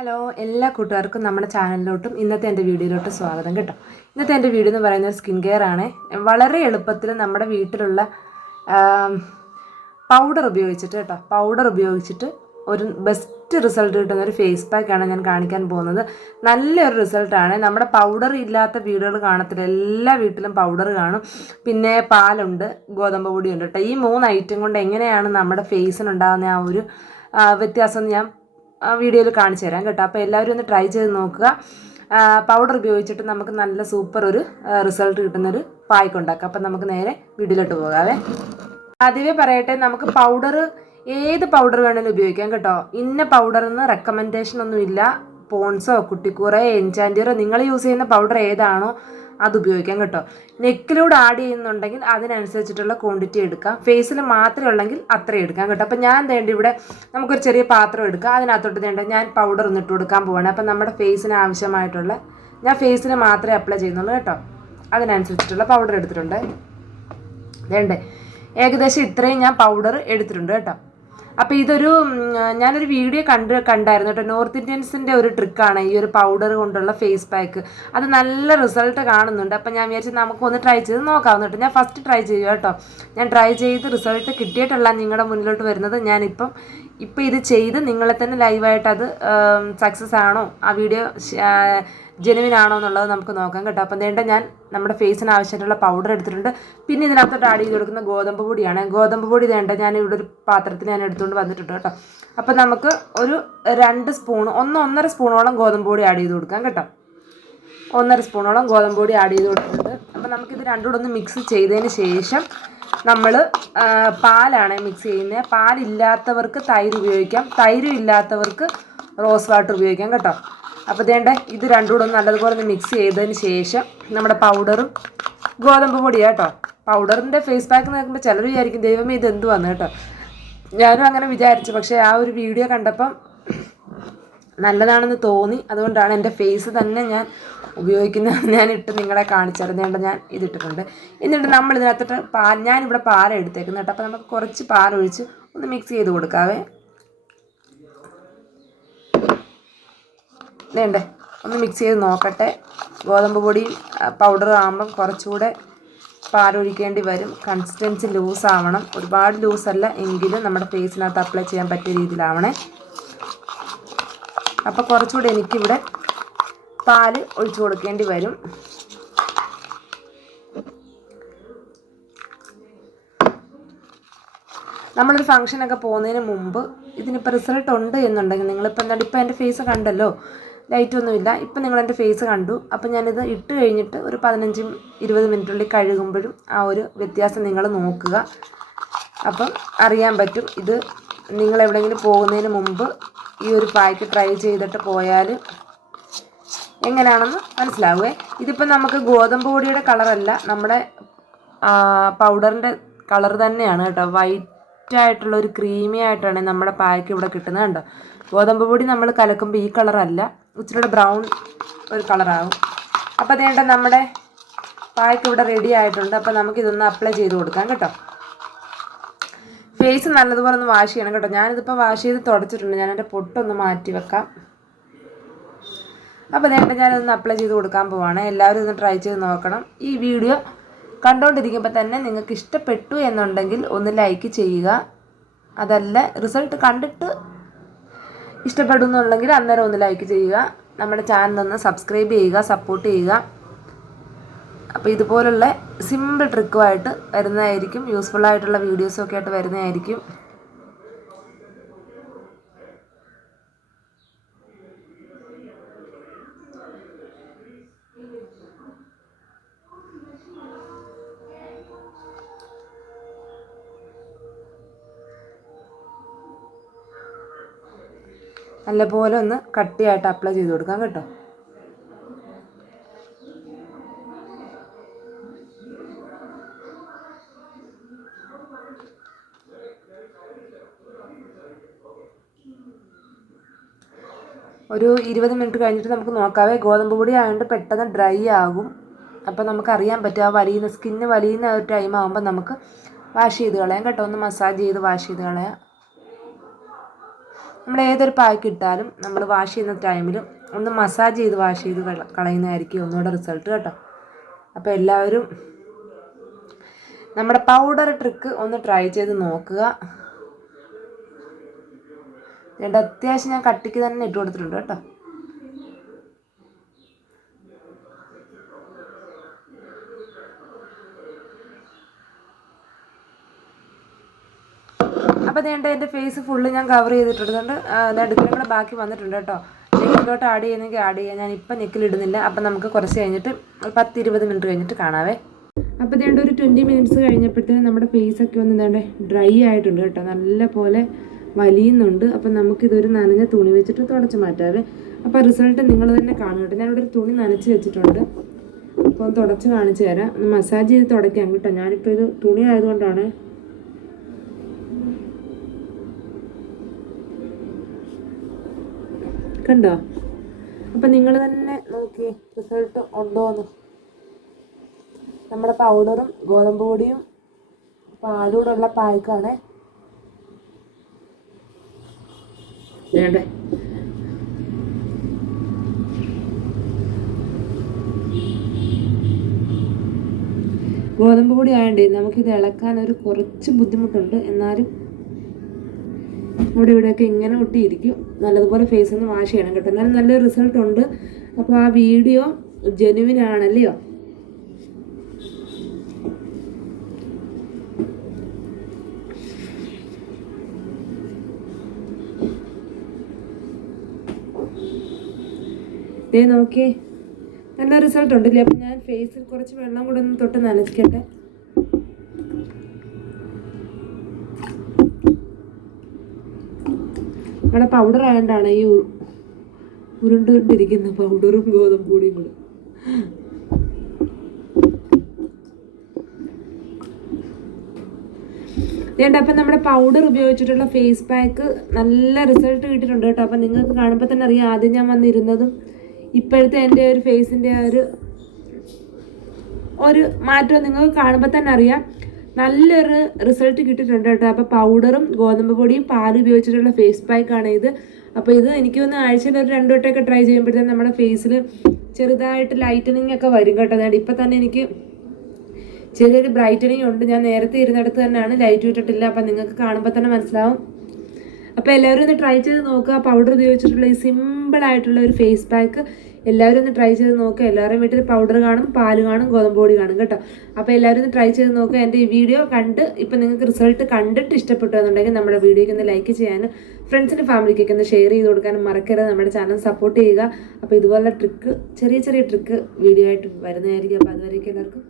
Hello എല്ലാ കൂട്ടുകാർക്കും നമ്മുടെ ചാനലിലോട്ടും ഇന്നത്തെ എൻ്റെ വീഡിയോയിലോട്ടും സ്വാഗതം കേട്ടോ. ഇന്നത്തെ എൻ്റെ വീഡിയോ എന്ന് പറയുന്നത് സ്കിൻ കെയർ ആണ്. വളരെ എളുപ്പത്തിൽ നമ്മുടെ വീട്ടിലുള്ള പൗഡർ ഉപയോഗിച്ചിട്ട് പൗഡർ ഉപയോഗിച്ചിട്ട് ഒരു ബെസ്റ്റ് റിസൾട്ട് കിട്ടുന്ന ഒരു ഫേസ് പാക്കാണ് ഞാൻ കാണിക്കാൻ പോകുന്നത്. നല്ലൊരു റിസൾട്ടാണ്. നമ്മുടെ പൗഡർ ഇല്ലാത്ത വീടുകൾ കാണത്തില്ല, എല്ലാ വീട്ടിലും പൗഡർ കാണും. പിന്നെ പാലുണ്ട്, ഗോതമ്പ് പൊടിയുണ്ട് കേട്ടോ. ഈ 3 ഐറ്റം കൊണ്ട് എങ്ങനെയാണ് നമ്മുടെ ഫേസിനുണ്ടാകുന്ന ആ ഒരു വ്യത്യാസം ഞാൻ വീഡിയോയിൽ കാണിച്ചു തരാം കേട്ടോ. അപ്പോൾ എല്ലാവരും ഒന്ന് ട്രൈ ചെയ്ത് നോക്കുക. പൗഡർ ഉപയോഗിച്ചിട്ട് നമുക്ക് നല്ല സൂപ്പർ ഒരു റിസൾട്ട് കിട്ടുന്നൊരു പായ്ക്ക് ഉണ്ടാക്കാം. അപ്പം നമുക്ക് നേരെ വീഡിയോയിലോട്ട് പോകാവേ. ആദ്യമേ പറയട്ടെ, നമുക്ക് പൗഡർ ഏത് പൗഡർ വേണമെങ്കിലും ഉപയോഗിക്കാം കേട്ടോ. ഇന്ന പൗഡറിന് റെക്കമെൻഡേഷൻ ഒന്നുമില്ല. പോൺസോ കുട്ടിക്കൂറ എൻചാൻറ്റിയറോ നിങ്ങൾ യൂസ് ചെയ്യുന്ന പൗഡർ ഏതാണോ അത് ഉപയോഗിക്കാം കേട്ടോ. നെക്കിലൂടെ ആഡ് ചെയ്യുന്നുണ്ടെങ്കിൽ അതിനനുസരിച്ചിട്ടുള്ള ക്വാണ്ടിറ്റി എടുക്കാം. ഫേസിൽ മാത്രമേ ഉള്ളെങ്കിൽ അത്രയും എടുക്കാം കേട്ടോ. അപ്പം ഞാൻ ഇവിടെ നമുക്കൊരു ചെറിയ പാത്രം എടുക്കാം. അതിനകത്തോട്ട് ഞാൻ പൗഡർ ഒന്നിട്ട് കൊടുക്കാൻ പോവാണ്. അപ്പം നമ്മുടെ ഫേസിന് ആവശ്യമായിട്ടുള്ള, ഞാൻ ഫേസിന് മാത്രമേ അപ്ലൈ ചെയ്യുന്നുള്ളൂ കേട്ടോ. അതിനനുസരിച്ചിട്ടുള്ള പൗഡർ എടുത്തിട്ടുണ്ട്. വേണ്ടേ ഏകദേശം ഇത്രയും ഞാൻ പൗഡർ എടുത്തിട്ടുണ്ട് കേട്ടോ. അപ്പോൾ ഞാനൊരു വീഡിയോ കണ്ടായിരുന്നു കേട്ടോ. നോർത്ത് ഇന്ത്യൻസിൻ്റെ ഒരു ട്രിക്കാണ് ഈ ഒരു പൗഡർ കൊണ്ടുള്ള ഫേസ് പാക്ക്. അത് നല്ല റിസൾട്ട് കാണുന്നുണ്ട്. അപ്പം ഞാൻ വിചാരിച്ചു നമുക്കൊന്ന് ട്രൈ ചെയ്ത് നോക്കാവുന്ന കേട്ടോ. ഞാൻ ഫസ്റ്റ് ട്രൈ ചെയ്യുക കേട്ടോ. ഞാൻ ട്രൈ ചെയ്ത് റിസൾട്ട് കിട്ടിയിട്ടല്ല നിങ്ങളുടെ മുന്നിലോട്ട് വരുന്നത്. ഞാനിപ്പം ഇത് ചെയ്ത് നിങ്ങളെ തന്നെ ലൈവായിട്ട് അത് സക്സസ് ആണോ, ആ വീഡിയോ ജെനുവിൻ ആണോ എന്നുള്ളത് നമുക്ക് നോക്കാം കേട്ടോ. അപ്പം ഞാൻ നമ്മുടെ ഫേസിന് ആവശ്യമായിട്ടുള്ള പൗഡർ എടുത്തിട്ടുണ്ട്. പിന്നെ ഇതിനകത്തോട്ട് ആഡ് ചെയ്ത് കൊടുക്കുന്ന ഗോതമ്പ് പൊടിയാണ്. ഗോതമ്പ് പൊടി ഞാൻ ഇവിടെ ഒരു പാത്രത്തിൽ ഞാൻ എടുത്തുകൊണ്ട് വന്നിട്ടുണ്ട് കേട്ടോ. അപ്പം നമുക്ക് ഒരു 2 സ്പൂൺ, 1-1.5 സ്പൂണോളം ഗോതമ്പ് പൊടി ആഡ് ചെയ്ത് കൊടുക്കാം കേട്ടോ. 1.5 സ്പൂണോളം ഗോതമ്പ് പൊടി ആഡ് ചെയ്ത് കൊടുത്തിട്ടുണ്ട്. അപ്പം നമുക്കിത് രണ്ടും കൂടെ ഒന്ന് മിക്സ് ചെയ്തതിന് ശേഷം നമ്മൾ പാലാണ് മിക്സ് ചെയ്യുന്നത്. പാലില്ലാത്തവർക്ക് തൈര് ഉപയോഗിക്കാം, തൈരും ഇല്ലാത്തവർക്ക് റോസ് വാട്ടർ ഉപയോഗിക്കാം കേട്ടോ. അപ്പോൾ ഇത് രണ്ടും കൂടെ ഒന്ന് നല്ലതുപോലെ ഒന്ന് മിക്സ് ചെയ്തതിന് ശേഷം നമ്മുടെ പൗഡറും ഗോതമ്പ് പൊടിയാണ് കേട്ടോ. പൗഡറിൻ്റെ ഫേസ് പാക്ക് നോക്കുമ്പോൾ ചിലർ വിചാരിക്കും ദൈവമേ ഇത് എന്ത് വന്നു കേട്ടോ. ഞാനും അങ്ങനെ വിചാരിച്ചു. പക്ഷേ ആ ഒരു വീഡിയോ കണ്ടപ്പം നല്ലതാണെന്ന് തോന്നി. അതുകൊണ്ടാണ് എൻ്റെ ഫേസ് തന്നെ ഞാൻ ഉപയോഗിക്കുന്നത്. ഞാൻ നിങ്ങളെ കാണിച്ചറിഞ്ഞേണ്ട ഞാൻ ഇതിട്ടിട്ടുണ്ട്. എന്നിട്ട് നമ്മൾ ഇതിനകത്തിട്ട് ഞാനിവിടെ പാലാണ് എടുത്തേക്കുന്നത് കേട്ടോ. അപ്പോൾ നമുക്ക് കുറച്ച് പാലൊഴിച്ച് ഒന്ന് മിക്സ് ചെയ്ത് കൊടുക്കാവേ. ഒന്ന് മിക്സ് ചെയ്ത് നോക്കട്ടെ. ഗോതമ്പ് പൊടി പൗഡർ ആകുമ്പം കുറച്ചുകൂടെ പാലൊഴിക്കേണ്ടി വരും. കൺസിസ്റ്റൻസി ലൂസ് ആവണം, ഒരുപാട് ലൂസല്ല, എങ്കിലും നമ്മുടെ ഫേസിനകത്ത് അപ്ലൈ ചെയ്യാൻ പറ്റിയ രീതിയിലാവണേ. അപ്പോൾ കുറച്ചുകൂടെ എനിക്കിവിടെ പാല് ഒഴിച്ചു കൊടുക്കേണ്ടി വരും. നമ്മളൊരു ഫംഗ്ഷനൊക്കെ പോകുന്നതിന് മുമ്പ് ഇതിനിപ്പോൾ റിസൾട്ട് ഉണ്ട് എന്നുണ്ടെങ്കിൽ നിങ്ങളിപ്പോൾ എൻ്റെ ഫേസ് കണ്ടല്ലോ, ലൈറ്റൊന്നുമില്ല. ഇപ്പം നിങ്ങളെൻ്റെ ഫേസ് കണ്ടു. അപ്പം ഞാനിത് ഇട്ട് കഴിഞ്ഞിട്ട് ഒരു 15-20 മിനിറ്റുള്ളിൽ കഴുകുമ്പോഴും ആ ഒരു വ്യത്യാസം നിങ്ങൾ നോക്കുക. അപ്പം അറിയാൻ പറ്റും. ഇത് നിങ്ങളെവിടെയെങ്കിലും പോകുന്നതിന് മുമ്പ് ഈ ഒരു പായ്ക്ക് ട്രൈ ചെയ്തിട്ട് പോയാൽ എങ്ങനെയാണെന്ന് മനസ്സിലാവുമേ. ഇതിപ്പം നമുക്ക് ഗോതമ്പ് പൊടിയുടെ കളറല്ല, നമ്മുടെ പൗഡറിൻ്റെ കളർ തന്നെയാണ് കേട്ടോ. വൈറ്റായിട്ടുള്ള ഒരു ക്രീമി ആയിട്ടാണ് നമ്മുടെ പായ്ക്ക് ഇവിടെ കിട്ടുന്നത് കേട്ടോ. ഗോതമ്പ് പൊടി നമ്മൾ കലക്കുമ്പോൾ ഈ കളറല്ല, ഇച്ചിരി ബ്രൗൺ ഒരു കളറാകും. അപ്പോൾ നമ്മുടെ പായ്ക്ക് ഇവിടെ റെഡി ആയിട്ടുണ്ട്. അപ്പോൾ നമുക്കിതൊന്ന് അപ്ലൈ ചെയ്ത് കൊടുക്കാം കേട്ടോ. ഫേസ് നല്ലതുപോലെ ഒന്ന് വാഷ് ചെയ്യണം കേട്ടോ. ഞാനിതിപ്പോൾ വാഷ് ചെയ്ത് തുടച്ചിട്ടുണ്ട്. ഞാനെൻ്റെ പൊട്ടൊന്ന് മാറ്റി വെക്കാം. അപ്പോൾ ഞാനിതൊന്ന് അപ്ലൈ ചെയ്ത് കൊടുക്കാൻ പോവാണ്. എല്ലാവരും ഒന്ന് ട്രൈ ചെയ്ത് നോക്കണം. ഈ വീഡിയോ കണ്ടുകൊണ്ടിരിക്കുമ്പോൾ തന്നെ നിങ്ങൾക്ക് ഇഷ്ടപ്പെട്ടു എന്നുണ്ടെങ്കിൽ ഒന്ന് ലൈക്ക് ചെയ്യുക. അതല്ല റിസൾട്ട് കണ്ടിട്ട് ഇഷ്ടപ്പെടുന്നുണ്ടെങ്കിൽ അന്നേരം ഒന്ന് ലൈക്ക് ചെയ്യുക. നമ്മുടെ ചാനലൊന്ന് സബ്സ്ക്രൈബ് ചെയ്യുക, സപ്പോർട്ട് ചെയ്യുക. അപ്പോൾ ഇതുപോലുള്ള സിമ്പിൾ ട്രിക്കുമായിട്ട് വരുന്നതായിരിക്കും. യൂസ്ഫുള്ളായിട്ടുള്ള വീഡിയോസൊക്കെ ആയിട്ട് വരുന്നതായിരിക്കും. നല്ലപോലെ ഒന്ന് കട്ടിയായിട്ട് അപ്ലൈ ചെയ്ത് കൊടുക്കാം കേട്ടോ. ഒരു 20 മിനിറ്റ് കഴിഞ്ഞിട്ട് നമുക്ക് നോക്കാവേ. ഗോതമ്പ് പൊടി ആയതുകൊണ്ട് പെട്ടെന്ന് ഡ്രൈ ആകും. അപ്പോൾ നമുക്കറിയാൻ പറ്റും ആ സ്കിന്ന് വലിയുന്ന ഒരു ടൈം ആകുമ്പോൾ നമുക്ക് വാഷ് ചെയ്ത് കളയാം കേട്ടോ. ഒന്ന് മസാജ് ചെയ്ത് വാഷ് ചെയ്ത് കളയാം. നമ്മൾ ഏതൊരു പാക്ക് ഇട്ടാലും നമ്മൾ വാഷ് ചെയ്യുന്ന ടൈമിൽ ഒന്ന് മസാജ് ചെയ്ത് വാഷ് ചെയ്ത് കളയുന്നതായിരിക്കും ഒന്നുകൂടെ റിസൾട്ട് കേട്ടോ. അപ്പോൾ എല്ലാവരും നമ്മുടെ പൗഡർ ട്രിക്ക് ഒന്ന് ട്രൈ ചെയ്ത് നോക്കുക. അത്യാവശ്യം ഞാൻ കട്ടിക്ക് തന്നെ ഇട്ട് കൊടുത്തിട്ടുണ്ട് കേട്ടോ. അപ്പോൾ എൻ്റെ ഫേസ് ഫുള്ള് ഞാൻ കവർ ചെയ്തിട്ടുണ്ട്. നെക്കിലും കൂടെ ബാക്കി വന്നിട്ടുണ്ട് കേട്ടോ. നെക്കിലോട്ട് ആഡ് ചെയ്യുന്നെങ്കിൽ ആഡ് ചെയ്യാം. ഞാൻ ഇപ്പം നെക്കിലിടുന്നില്ല. അപ്പം നമുക്ക് കുറച്ച് കഴിഞ്ഞിട്ട് 10-20 മിനിറ്റ് കഴിഞ്ഞിട്ട് കാണാവേ. അപ്പോൾ ഒരു 20 മിനിറ്റ്സ് കഴിഞ്ഞപ്പോഴത്തേനും നമ്മുടെ ഫേസൊക്കെ ഒന്ന് ഡ്രൈ ആയിട്ടുണ്ട് കേട്ടോ. നല്ല പോലെ വലിയുന്നുണ്ട്. അപ്പം നമുക്കിതൊരു നനഞ്ഞ തുണി വെച്ചിട്ട് തുടച്ച് മാറ്റാവേ. അപ്പോൾ റിസൾട്ട് നിങ്ങൾ തന്നെ കാണും കേട്ടോ. ഞാനിവിടെ ഒരു തുണി നനച്ച് വെച്ചിട്ടുണ്ട്. അപ്പോൾ ഒന്ന് തുടച്ച് കാണിച്ചു തരാം. ഒന്ന് മസാജ് ചെയ്ത് തുടയ്ക്കാം കേട്ടോ. ഞാനിപ്പോൾ ഇത് തുണി ആയതുകൊണ്ടാണ്. കണ്ടോ? അപ്പം നിങ്ങൾ തന്നെ നോക്കി റിസൾട്ട് ഉണ്ടോയെന്ന്. നമ്മുടെ പൗഡറും ഗോതമ്പ് പൊടിയും പാലൂടുള്ള പായ്ക്കാണ്. വേണ്ടേ ഗോതമ്പ് പൊടി ആയതുകൊണ്ട് നമുക്കിത് ഇളക്കാൻ കുറച്ച് ബുദ്ധിമുട്ടുണ്ട്. എന്നാലും അവിടെ ഇവിടെയൊക്കെ ഇങ്ങനെ ഒട്ടിയിരിക്കും. നല്ലതുപോലെ ഫേസ് ഒന്ന് വാഷ് ചെയ്യണം കേട്ടോ. എന്നാലും നല്ലൊരു റിസൾട്ട് ഉണ്ട്. അപ്പോൾ ആ വീഡിയോ ജെനുവിൻ ആണല്ലയോ. ഇതേ നോക്കിയേ, നല്ല റിസൾട്ട് ഉണ്ടല്ലേ. അപ്പം ഞാൻ ഫേസിൽ കുറച്ച് വെള്ളം കൂടെ ഒന്ന് തൊട്ട് നനയ്ക്കട്ടെ. നമ്മുടെ പൗഡർ ആയതുകൊണ്ടാണ് ഈ ഉരുണ്ടുകൊണ്ടിരിക്കുന്ന പൗഡറും ഗോതമ്പ് പൊടിയും കൂടെ. വേണ്ട. അപ്പം നമ്മുടെ പൗഡർ ഉപയോഗിച്ചിട്ടുള്ള ഫേസ് പാക്ക് നല്ല റിസൾട്ട് കിട്ടിയിട്ടുണ്ട് കേട്ടോ. അപ്പം നിങ്ങൾക്ക് കാണുമ്പോൾ തന്നെ അറിയാം, ആദ്യം ഞാൻ വന്നിരുന്നതും ഇപ്പോഴത്തെ എൻ്റെ ഒരു ഫേസിൻ്റെ ഒരു മാറ്റം നിങ്ങൾക്ക് കാണുമ്പോൾ തന്നെ അറിയാം. നല്ലൊരു റിസൾട്ട് കിട്ടിയിട്ടുണ്ട് കേട്ടോ. അപ്പോൾ പൗഡറും ഗോതമ്പ് പൊടിയും പാൽ ഉപയോഗിച്ചിട്ടുള്ള ഫേസ് പാക്കാണ് ഇത്. അപ്പോൾ ഇത് എനിക്കൊന്ന് ആഴ്ചയിൽ ഒരു 2 വട്ടമൊക്കെ ട്രൈ ചെയ്യുമ്പോഴത്തേക്കും നമ്മുടെ ഫേസിൽ ചെറുതായിട്ട് ലൈറ്റനിങ് ഒക്കെ വരും കേട്ടോ. അതായത് ഇപ്പം തന്നെ എനിക്ക് ചെറിയൊരു ബ്രൈറ്റനിങ് ഉണ്ട്. ഞാൻ നേരത്തെ ഇരുന്നിടത്ത് തന്നെയാണ്, ലൈറ്റ് ഇട്ടിട്ടില്ല. അപ്പം നിങ്ങൾക്ക് കാണുമ്പോൾ തന്നെ മനസ്സിലാവും. അപ്പോൾ എല്ലാവരും ഒന്ന് ട്രൈ ചെയ്ത് നോക്കുക. പൗഡർ ഉപയോഗിച്ചിട്ടുള്ള ഈ സിമ്പിളായിട്ടുള്ള ഒരു ഫേസ് പാക്ക് എല്ലാവരും ഒന്ന് ട്രൈ ചെയ്ത് നോക്കുക. എല്ലാവരും വീട്ടിൽ പൗഡർ കാണും, പാല് കാണും, ഗോതമ്പ് പൊടി കാണും കേട്ടോ. അപ്പോൾ എല്ലാവരും ഒന്ന് ട്രൈ ചെയ്ത് നോക്കുക. എൻ്റെ ഈ വീഡിയോ കണ്ട് ഇപ്പം നിങ്ങൾക്ക് റിസൾട്ട് കണ്ടിട്ട് ഇഷ്ടപ്പെട്ടു എന്നുണ്ടെങ്കിൽ നമ്മുടെ വീഡിയോയ്ക്ക് ഒന്ന് ലൈക്ക് ചെയ്യാനും ഫ്രണ്ട്സിൻ്റെ ഫാമിലിക്കൊക്കെ ഒന്ന് ഷെയർ ചെയ്ത് കൊടുക്കാനും മറക്കരുത്. നമ്മുടെ ചാനൽ സപ്പോർട്ട് ചെയ്യുക. അപ്പോൾ ഇതുപോലുള്ള ട്രിക്ക്, ചെറിയ ചെറിയ ട്രിക്ക് വീഡിയോ ആയിട്ട് വരുന്നതായിരിക്കും. അപ്പോൾ അതുവരേക്കും എല്ലാവർക്കും